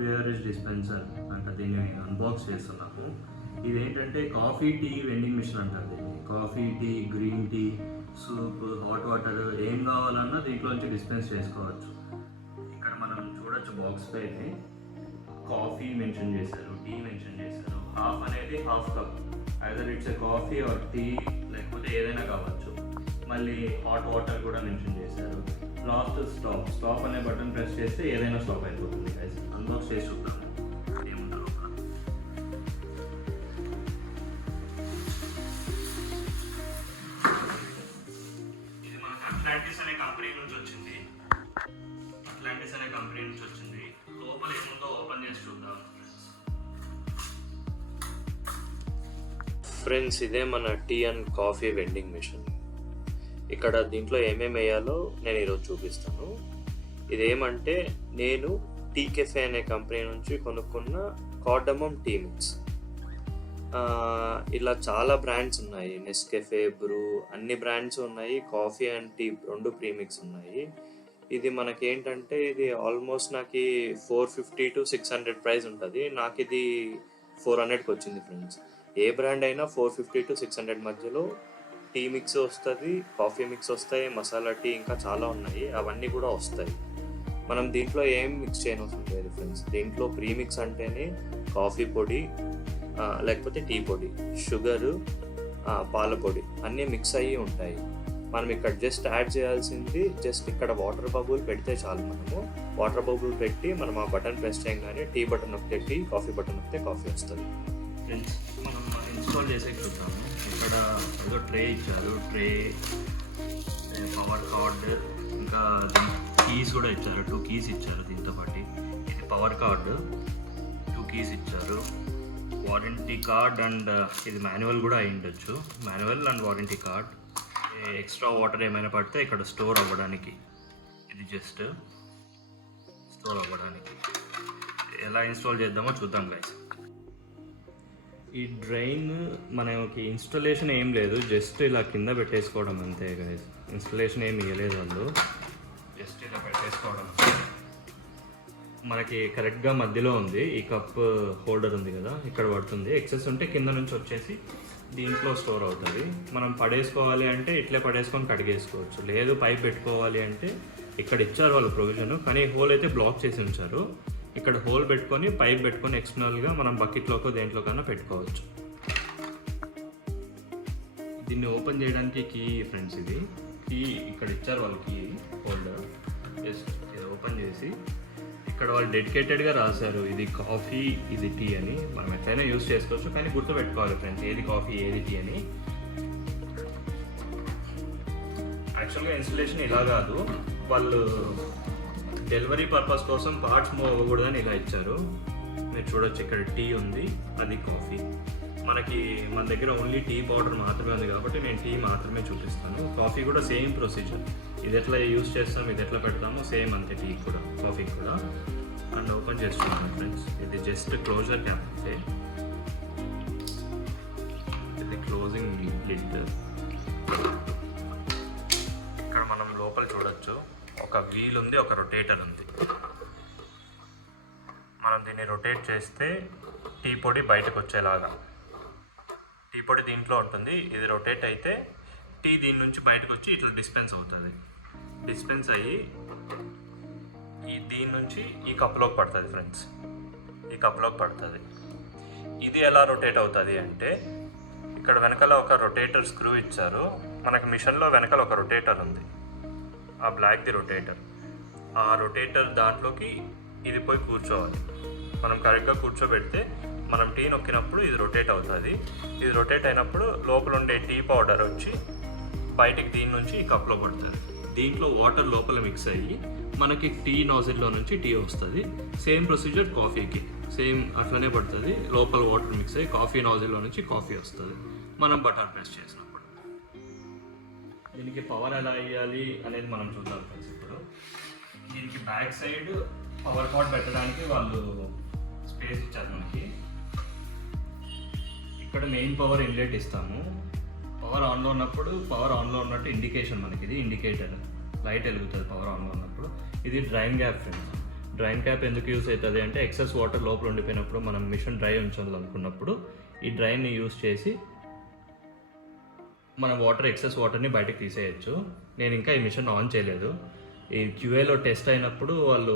Beverage dispenser అంటే దీన్ని unbox చేస్తున్నాము. ఇదేంటంటే కాఫీ టీ వెండింగ్ మిషన్ అంటారు దీన్ని. Coffee tea, green tea, soup, hot water ఏం కావాలన్నా దీంట్లో నుంచి డిస్పెన్స్ చేసుకోవచ్చు. ఇక్కడ మనం చూడొచ్చు బాక్స్ పైన కాఫీ మెన్షన్ చేశారు, టీ మెన్షన్ చేశారు. హాఫ్ అనేది half cup, either it's coffee or tea, లేకపోతే ఏదైనా కావచ్చు. మళ్ళీ హాట్ వాటర్ కూడా మెన్షన్ చేశారు. లాస్ట్ స్టాప్ అనే బటన్ ప్రెస్ చేస్తే ఏదైనా స్టాప్ అయిపోతుంది. అన్బాక్స్ చేసి చూద్దాము ఏముందో లోపల. ఇది మనకు అట్లాంటిస్ అనే కంపెనీ నుంచి వచ్చింది. లోపల ఏముందో ఓపెన్ చేసి చూద్దాం. ఫ్రెండ్స్, ఇదే మన tea and coffee vending machine. ఇక్కడ దీంట్లో ఏమేమి వేయాలో నేను ఈరోజు చూపిస్తాను. ఇదేమంటే నేను టీ కెఫే అనే కంపెనీ నుంచి కొనుక్కున్న కార్డమమ్ టీ మిక్స్. ఇలా చాలా బ్రాండ్స్ ఉన్నాయి, నెస్కాఫే, బ్రూ, అన్ని బ్రాండ్స్ ఉన్నాయి. కాఫీ అండ్ టీ రెండు ప్రీమిక్స్ ఉన్నాయి. ఇది మనకేంటంటే ఇది ఆల్మోస్ట్ నాకు 450 to 600 ప్రైస్ ఉంటుంది. నాకు ఇది 400కి వచ్చింది ఫ్రెండ్స్. ఏ బ్రాండ్ అయినా 450 to 600 మధ్యలో టీ మిక్స్ వస్తుంది, కాఫీ మిక్స్ వస్తాయి, మసాలా టీ, ఇంకా చాలా ఉన్నాయి, అవన్నీ కూడా వస్తాయి. మనం దీంట్లో ఏం మిక్స్ చేయనవసరం లేదు ఫ్రెండ్స్. దీంట్లో ప్రీమిక్స్ అంటేనే కాఫీ పొడి, లేకపోతే టీ పొడి, షుగరు, పాల పొడి అన్నీ మిక్స్ అయ్యి ఉంటాయి. మనం ఇక్కడ జస్ట్ యాడ్ చేయాల్సింది ఇక్కడ వాటర్ బబుల్ పెడితే చాలు. మనము వాటర్ బబుల్ పెట్టి మనం ఆ బటన్ ప్రెస్ చేయగానే టీ బటన్ నొక్కితే టీ, కాఫీ బటన్ నొక్కితే కాఫీ వస్తుంది. ఫ్రెండ్స్, మనం ఇన్స్టాల్ చేసే చూద్దాము. ఇక్కడ ఏదో ట్రే ఇచ్చారు, పవర్ కార్డ్, ఇంకా కీస్ కూడా ఇచ్చారు. 2 కీస్ ఇచ్చారు దీంతో పాటు. ఇది పవర్ కార్డు, 2 కీస్ ఇచ్చారు, వారంటీ కార్డ్, అండ్ ఇది మాన్యువల్ కూడా అయి ఉండొచ్చు. Manual and warranty card. Extra water ఏమైనా పడితే ఇక్కడ స్టోర్ అవ్వడానికి, ఇది జస్ట్ స్టోర్ అవ్వడానికి. ఎలా ఇన్స్టాల్ చేద్దామో చూద్దాం గైస్. ఈ డ్రైన్ మనకి ఇన్స్టాలేషన్ ఏం లేదు, జస్ట్ ఇలా కింద పెట్టేసుకోవడం అంతే గైస్. ఇన్స్టాలేషన్ ఏమి ఇవ్వలేదు వాళ్ళు, జస్ట్ ఇలా పెట్టేసుకోవడం. మనకి కరెక్ట్గా మధ్యలో ఉంది. ఈ కప్ హోల్డర్ ఉంది కదా, ఇక్కడ పడుతుంది. ఎక్సెస్ ఉంటే కింద నుంచి వచ్చేసి దీంట్లో స్టోర్ అవుతుంది. మనం పడేసుకోవాలి అంటే ఇట్లే పడేసుకొని కడిగేసుకోవచ్చు. లేదు పైప్ పెట్టుకోవాలి అంటే ఇక్కడ ఇచ్చారు వాళ్ళు ప్రొవిజన్, కానీ హోల్ అయితే బ్లాక్ చేసి ఉంచారు. ఇక్కడ హోల్ పెట్టుకొని పైప్ పెట్టుకొని ఎక్స్టర్నల్గా మనం బకెట్లోకో దేంట్లోకైనా పెట్టుకోవచ్చు. దీన్ని ఓపెన్ చేయడానికి కీ ఫ్రెండ్స్, ఇది కీ ఇక్కడ ఇచ్చారు వాళ్ళు, కీ హోల్డర్. జస్ట్ ఇది ఓపెన్ చేసి ఇక్కడ వాళ్ళు డెడికేటెడ్గా రాశారు ఇది కాఫీ, ఇది టీ అని. మనం ఎట్లయినా యూస్ చేసుకోవచ్చు, కానీ గుర్తుపెట్టుకోవాలి ఫ్రెండ్స్ ఏది కాఫీ ఏది టీ అని. యాక్చువల్గా ఇన్స్టలేషన్ ఇలా కాదు, వాళ్ళు డెలివరీ పర్పస్ కోసం పార్ట్స్ మూవ్ అవ్వకూడదని ఇలా ఇచ్చారు. మీరు చూడొచ్చు ఇక్కడ టీ ఉంది, అది కాఫీ. మన దగ్గర ఓన్లీ టీ పౌడర్ మాత్రమే ఉంది కాబట్టి నేను టీ మాత్రమే చూపిస్తాను. కాఫీ కూడా సేమ్ ప్రొసీజర్, ఇది ఎట్లా యూస్ చేస్తాం, ఇది ఎట్లా పెడతామో సేమ్ అంతే టీ కూడా, కాఫీ కూడా. అండ్ ఓపెన్ చేస్తున్నాను ఫ్రెండ్స్. ఇది జస్ట్ క్లోజర్ క్యాప్ అంతే, ఇది క్లోజింగ్ లిడ్. ఇక్కడ మనం లోపల చూడొచ్చు ఒక వీల్ ఉంది, ఒక రొటేటర్ ఉంది. మనం దీన్ని రొటేట్ చేస్తే టీ పొడి బయటకు వచ్చేలాగా, టీ పొడి దీంట్లో ఉంటుంది. ఇది రొటేట్ అయితే టీ దీని నుంచి బయటకు వచ్చి ఇట్లా డిస్పెన్స్ అవుతుంది. డిస్పెన్స్ అయ్యి దీని నుంచి ఈ కప్లోకి పడుతుంది ఫ్రెండ్స్, ఈ కప్లోకి పడుతుంది. ఇది ఎలా రొటేట్ అవుతుంది అంటే ఇక్కడ వెనకాల ఒక రొటేటర్ స్క్రూ ఇచ్చారు. మనకి మిషన్లో వెనకాల ఒక రొటేటర్ ఉంది, ఆ బ్లాక్ది రొటేటర్. ఆ రొటేటర్ దాంట్లోకి ఇది పోయి కూర్చోవాలి. మనం కరెక్ట్గా కూర్చోబెడితే మనం టీ నొక్కినప్పుడు ఇది రొటేట్ అవుతుంది. ఇది రొటేట్ అయినప్పుడు లోపల ఉండే టీ పౌడర్ వచ్చి బయటికి దీని నుంచి ఈ కప్లో పడుతుంది. దీంట్లో వాటర్ లోపల మిక్స్ అయ్యి మనకి టీ నాజిల్లో నుంచి టీ వస్తుంది. సేమ్ ప్రొసీజర్ కాఫీకి సేమ్ అట్లనే పడుతుంది. లోపల వాటర్ మిక్స్ అయ్యి కాఫీ నాజిల్లో నుంచి కాఫీ వస్తుంది మనం బటర్ ప్రెస్ చేసినప్పుడు. దీనికి పవర్ ఎలా వేయాలి అనేది మనం చూద్దాం ఫ్రెండ్స్. ఇప్పుడు దీనికి బ్యాక్ సైడ్ పవర్ కార్డ్ పెట్టడానికి వాళ్ళు స్పేస్ ఇచ్చారు మనకి. ఇక్కడ మెయిన్ పవర్ ఇన్లెట్ ఇస్తాము. పవర్ ఆన్లో ఉన్నప్పుడు పవర్ ఆన్లో ఉన్నట్టు ఇండికేషన్ మనకి, ఇది ఇండికేటర్ లైట్ వెలుగుతుంది పవర్ ఆన్లో ఉన్నప్పుడు. ఇది drain gap friends. Drain cap ఎందుకు యూస్ అవుతుంది అంటే ఎక్సెస్ వాటర్ లోపల ఉండిపోయినప్పుడు మనం మిషన్ డ్రై ఉంచాలనుకున్నప్పుడు ఈ డ్రైని యూస్ చేసి మన ఎక్సెస్ వాటర్ని బయటకు తీసేయచ్చు. నేను ఇంకా ఈ మిషన్ ఆన్ చేయలేదు. ఈ క్యూఏలో టెస్ట్ అయినప్పుడు వాళ్ళు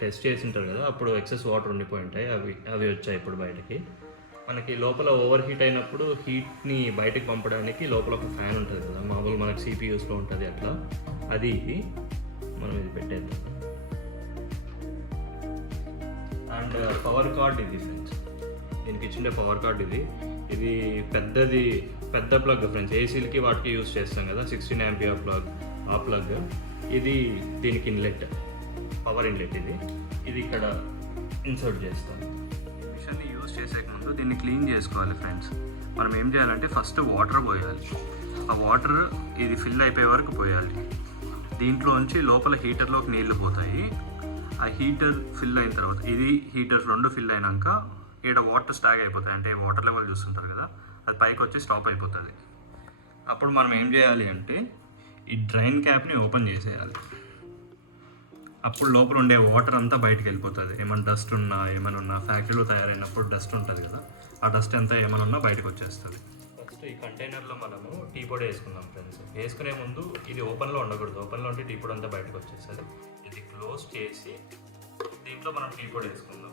టెస్ట్ చేసింటారు కదా, అప్పుడు ఎక్సెస్ వాటర్ ఉండిపోయి ఉంటాయి, అవి వచ్చాయి ఇప్పుడు బయటకి. మనకి లోపల ఓవర్ హీట్ అయినప్పుడు హీట్ని బయటకు పంపడానికి లోపల ఒక ఫ్యాన్ ఉంటుంది కదా, మామూలు మనకి సిపియూస్లో ఉంటుంది అట్లా, అది మనం ఇది పెట్టేద్దాం. అండ్ పవర్ కార్డ్ ఇది ఫ్రెండ్స్, దీనికి ఇచ్చిండే పవర్ కార్డ్ ఇది పెద్ద ప్లగ్ ఫ్రెండ్స్. ఏసీలకి వాటికి యూస్ చేస్తాం కదా, 16 ఆంపియర్ ప్లగ్, ఆ ప్లగ్ ఇది. దీనికి ఇన్లెట్, పవర్ ఇన్లెట్ ఇది ఇక్కడ ఇన్సర్ట్ చేస్తాం. మిషన్ని యూస్ చేసే ముందు దీన్ని క్లీన్ చేసుకోవాలి ఫ్రెండ్స్. మనం ఏం చేయాలంటే ఫస్ట్ వాటర్ పోయాలి. ఆ వాటర్ ఇది ఫిల్ అయిపోయే వరకు పోయాలి. దీంట్లోంచి లోపల హీటర్లోకి నీళ్లు పోతాయి. ఆ హీటర్ ఫిల్ అయిన తర్వాత హీటర్ 2 ఫిల్ అయినాక ఇక్కడ వాటర్ స్టాగ్ అయిపోతాయి, అంటే వాటర్ లెవెల్ చూస్తుంటారు కదా, అది పైకి వచ్చి స్టాప్ అయిపోతుంది. అప్పుడు మనం ఏం చేయాలి అంటే ఈ డ్రైన్ క్యాప్ని ఓపెన్ చేసేయాలి. అప్పుడు లోపల ఉండే వాటర్ అంతా బయటకు వెళ్ళిపోతుంది. ఏమైనా డస్ట్ ఏమైనా ఫ్యాక్టరీలో తయారైనప్పుడు డస్ట్ ఉంటుంది కదా, ఆ డస్ట్ అంతా ఏమైనా బయటకు వచ్చేస్తుంది. ఫస్ట్ ఈ కంటైనర్లో మనము టీ పొడి వేసుకుందాం ఫ్రెండ్స్. వేసుకునే ముందు ఇది ఓపెన్లో ఉండకూడదు, ఓపెన్లో ఉంటే టీ పొడి అంతా బయటకు వచ్చేస్తుంది. ఇది క్లోజ్ చేసి దీంట్లో మనం టీ పొడి వేసుకుందాం.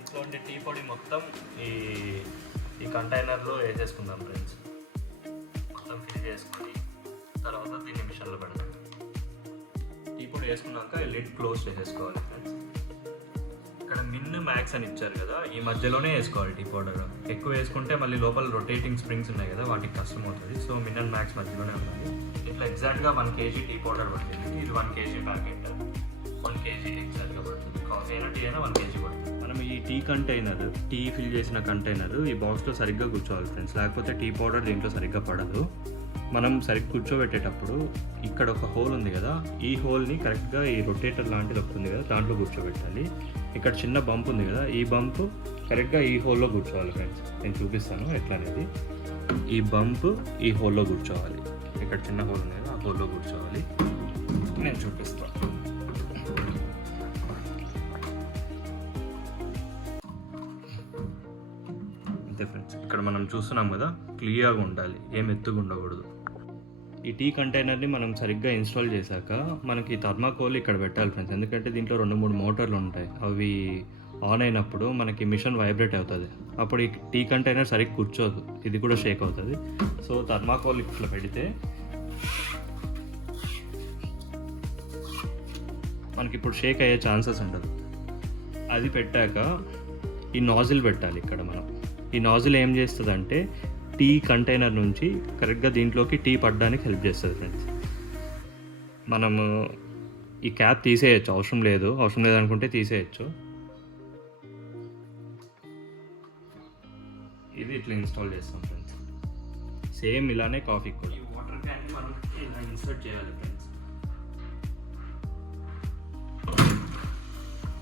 ఇట్లాంటి టీ పొడి మొత్తం ఈ కంటైనర్లో వేసేసుకుందాం ఫ్రెండ్స్. మొత్తం ఫిల్ చేసుకొని తర్వాత దీన్ని మిషన్లో పెడదాం. టీ పొడి వేసుకున్నాక లిడ్ క్లోజ్ చేసేసుకోవాలి ఫ్రెండ్స్. ఇక్కడ మ్యాక్స్ అని ఇచ్చారు కదా, ఈ మధ్యలోనే వేసుకోవాలి టీ పౌడర్. ఎక్కువ వేసుకుంటే మళ్ళీ లోపల రొటేటింగ్ స్ప్రింగ్స్ ఉన్నాయి కదా, వాటికి కష్టం అవుతుంది. సో మ్యాక్స్ మధ్యలోనే ఉంటుంది. ఇట్లా ఎగ్జాక్ట్గా 1 kg టీ పౌడర్ పడుతుంది. ఇది 1 kg ప్యాకెట్, 1 kg ఎగ్జాక్ట్గా పడుతుంది. కాఫీ అయినా టీ అయినా 1 kg పడుతుంది. మనం ఈ టీ ఫిల్ చేసిన కంటైనర్ ఈ బాక్స్లో సరిగ్గా కూర్చోవాలి ఫ్రెండ్స్, లేకపోతే టీ పౌడర్ దీంట్లో సరిగ్గా పడదు. మనం సరిగ్గా కూర్చోబెట్టేటప్పుడు ఇక్కడ ఒక హోల్ ఉంది కదా, ఈ హోల్ని కరెక్ట్గా ఈ రొటేటర్ లాంటిది వస్తుంది కదా, దాంట్లో కూర్చోబెట్టాలి. ఇక్కడ చిన్న బంప్ ఉంది కదా, ఈ బంప్ కరెక్ట్గా ఈ హోల్లో కూర్చోవాలి ఫ్రెండ్స్. నేను చూపిస్తాను ఎట్లా అనేది. ఈ బంప్ ఈ హోల్లో కూర్చోవాలి. ఇక్కడ చిన్న హోల్ ఉంది కదా, ఆ హోల్లో కూర్చోవాలి. నేను చూపిస్తాను. అంతే ఫ్రెండ్స్, ఇక్కడ మనం చూస్తున్నాం కదా, క్లియర్గా ఉండాలి, ఏం ఎత్తుగా ఉండకూడదు. ఈ టీ కంటైనర్ని మనం సరిగ్గా ఇన్స్టాల్ చేశాక మనకి థర్మాకోల్ ఇక్కడ పెట్టాలి ఫ్రెండ్స్. ఎందుకంటే దీంట్లో 2-3 మోటార్లు ఉంటాయి, అవి ఆన్ అయినప్పుడు మనకి మిషన్ వైబ్రేట్ అవుతుంది. అప్పుడు ఈ టీ కంటైనర్ సరిగ్గా కూర్చోదు, ఇది కూడా షేక్ అవుతుంది. సో థర్మాకోల్ ఇట్లా పెడితే మనకి ఇప్పుడు షేక్ అయ్యే ఛాన్సెస్ ఉండదు. అది పెట్టాక ఈ నాజిల్ పెట్టాలి ఇక్కడ మనం. ఈ నాజిల్ ఏం చేస్తుంది అంటే టీ కంటైనర్ నుంచి కరెక్ట్గా దీంట్లోకి టీ పడడానికి హెల్ప్ చేస్తుంది ఫ్రెండ్స్. మనము ఈ క్యాప్ తీసేయచ్చు, అవసరం లేదు అనుకుంటే తీసేయచ్చు. ఇది ఇట్లా ఇన్స్టాల్ చేస్తాం ఫ్రెండ్స్. సేమ్ ఇలానే కాఫీ కూడా ఈ వాటర్ క్యాన్ని మనం ఇలా ఇన్సర్ట్ చేయాలి ఫ్రెండ్స్.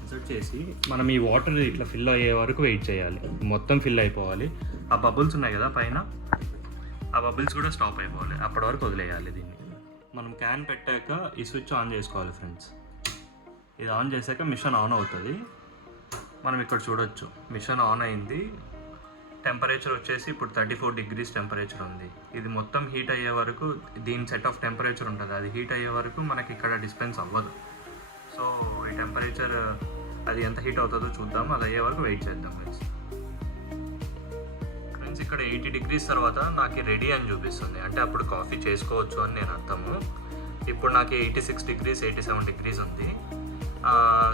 ఇన్సర్ట్ చేసి మనం ఈ వాటర్ ఇట్లా ఫిల్ అయ్యే వరకు వెయిట్ చేయాలి. మొత్తం ఫిల్ అయిపోవాలి. ఆ బబుల్స్ ఉన్నాయి కదా పైన, ఆ బబుల్స్ కూడా స్టాప్ అయిపోవాలి. అప్పటి వరకు వదిలేయాలి దీన్ని. మనం క్యాన్ పెట్టాక ఈ స్విచ్ ఆన్ చేసుకోవాలి ఫ్రెండ్స్. ఇది ఆన్ చేశాక మిషన్ ఆన్ అవుతుంది. మనం ఇక్కడ చూడొచ్చు మిషన్ ఆన్ అయింది. టెంపరేచర్ వచ్చేసి ఇప్పుడు 34 degrees టెంపరేచర్ ఉంది. ఇది మొత్తం హీట్ అయ్యే వరకు దీని సెట్ ఆఫ్ టెంపరేచర్ ఉంటుంది. అది హీట్ అయ్యే వరకు మనకి ఇక్కడ డిస్పెన్స్ అవ్వదు. సో ఈ టెంపరేచర్ అది ఎంత హీట్ అవుతుందో చూద్దాం. అది అయ్యే వరకు వెయిట్ చేద్దాం ఫ్రెండ్స్. ఇక్కడ 80 degrees తర్వాత నాకు రెడీ అని చూపిస్తుంది, అంటే అప్పుడు కాఫీ చేసుకోవచ్చు అని నేను అర్థము. ఇప్పుడు నాకు 86 degrees 87 degrees ఉంది.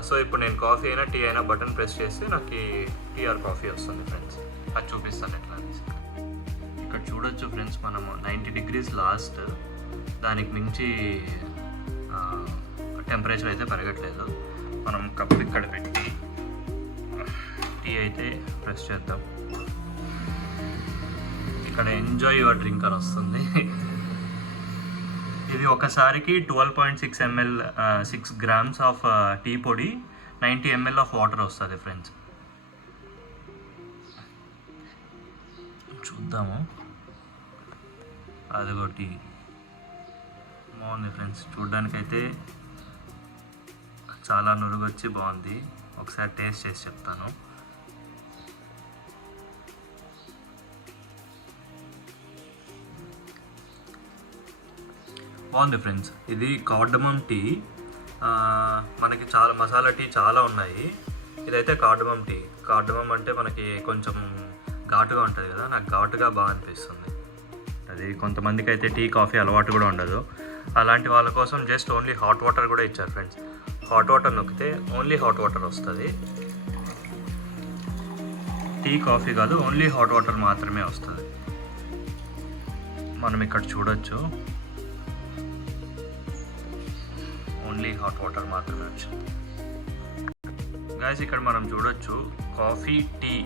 సో ఇప్పుడు నేను కాఫీ అయినా టీ అయినా బటన్ ప్రెస్ చేస్తే నాకు టీ ఆర్ కాఫీ వస్తుంది ఫ్రెండ్స్. అది చూపిస్తాను ఎట్లా అనేసి. ఇక్కడ చూడొచ్చు ఫ్రెండ్స్, మనము 90 degrees లాస్ట్, దానికి మించి టెంపరేచర్ అయితే పెరగట్లేదు. మనం కప్పు ఇక్కడ పెట్టి టీ అయితే ప్రెస్ చేద్దాం. ఇక్కడ ఎంజాయ్ యువర్ డ్రింక్ అని వస్తుంది. ఇది ఒకసారికి 12.6 ml 6 grams ఆఫ్ టీ పొడి, 90 ml ఆఫ్ వాటర్ వస్తుంది ఫ్రెండ్స్. చూద్దాము. అదిగో టీ బాగుంది ఫ్రెండ్స్, చూడ్డానికైతే చాలా నురుగు వచ్చి బాగుంది. ఒకసారి టేస్ట్ చేసి చెప్తాను. బాగుంది ఫ్రెండ్స్. ఇది కార్డమమ్ టీ. మనకి చాలా మసాలా టీ చాలా ఉన్నాయి, ఇదైతే కార్డమమ్ టీ. కార్డమమ్ అంటే మనకి కొంచెం ఘాటుగా ఉంటుంది కదా, నాకు ఘాటుగా బాగా అనిపిస్తుంది. అది కొంతమందికి అయితే టీ కాఫీ అలవాటు కూడా ఉండదు. అలాంటి వాళ్ళ కోసం జస్ట్ ఓన్లీ హాట్ వాటర్ కూడా ఇచ్చారు ఫ్రెండ్స్. హాట్ వాటర్ నొక్కితే ఓన్లీ హాట్ వాటర్ వస్తుంది. టీ కాఫీ కాదు, ఓన్లీ హాట్ వాటర్ మాత్రమే వస్తుంది. మనం ఇక్కడ చూడొచ్చు, ఓన్లీ హాట్ వాటర్ మాత్రమే వచ్చింది. గైస్ ఇక్కడ మనం చూడొచ్చు కాఫీ టీ.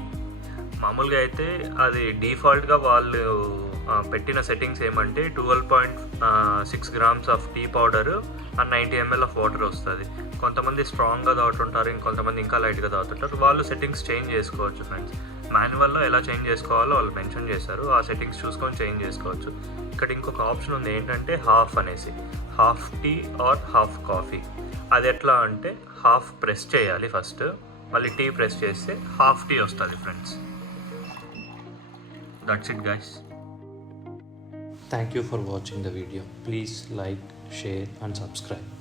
మామూలుగా అయితే అది డిఫాల్ట్గా వాళ్ళు పెట్టిన సెట్టింగ్స్ ఏమంటే 12.6 grams of tea powder and 90 ml of water వస్తుంది. కొంతమంది స్ట్రాంగ్గా తాగుతుంటారు, ఇంకొంతమంది ఇంకా లైట్గా తాగుతుంటారు. వాళ్ళు సెట్టింగ్స్ చేంజ్ చేసుకోవచ్చు ఫ్రెండ్స్. మాన్యువల్లో ఎలా చేంజ్ చేసుకోవాలో వాళ్ళు మెన్షన్ చేశారు, ఆ సెట్టింగ్స్ చూసుకొని చేంజ్ చేసుకోవచ్చు. ఇక్కడ ఇంకొక ఆప్షన్ ఉంది ఏంటంటే హాఫ్ అనేసి, half tea or half coffee. అది ఎట్లా అంటే హాఫ్ ప్రెస్ చేయాలి ఫస్ట్, మళ్ళీ టీ ప్రెస్ చేస్తే హాఫ్ టీ వస్తుంది friends. That's it guys. Thank you for watching the video. Please like, share and subscribe.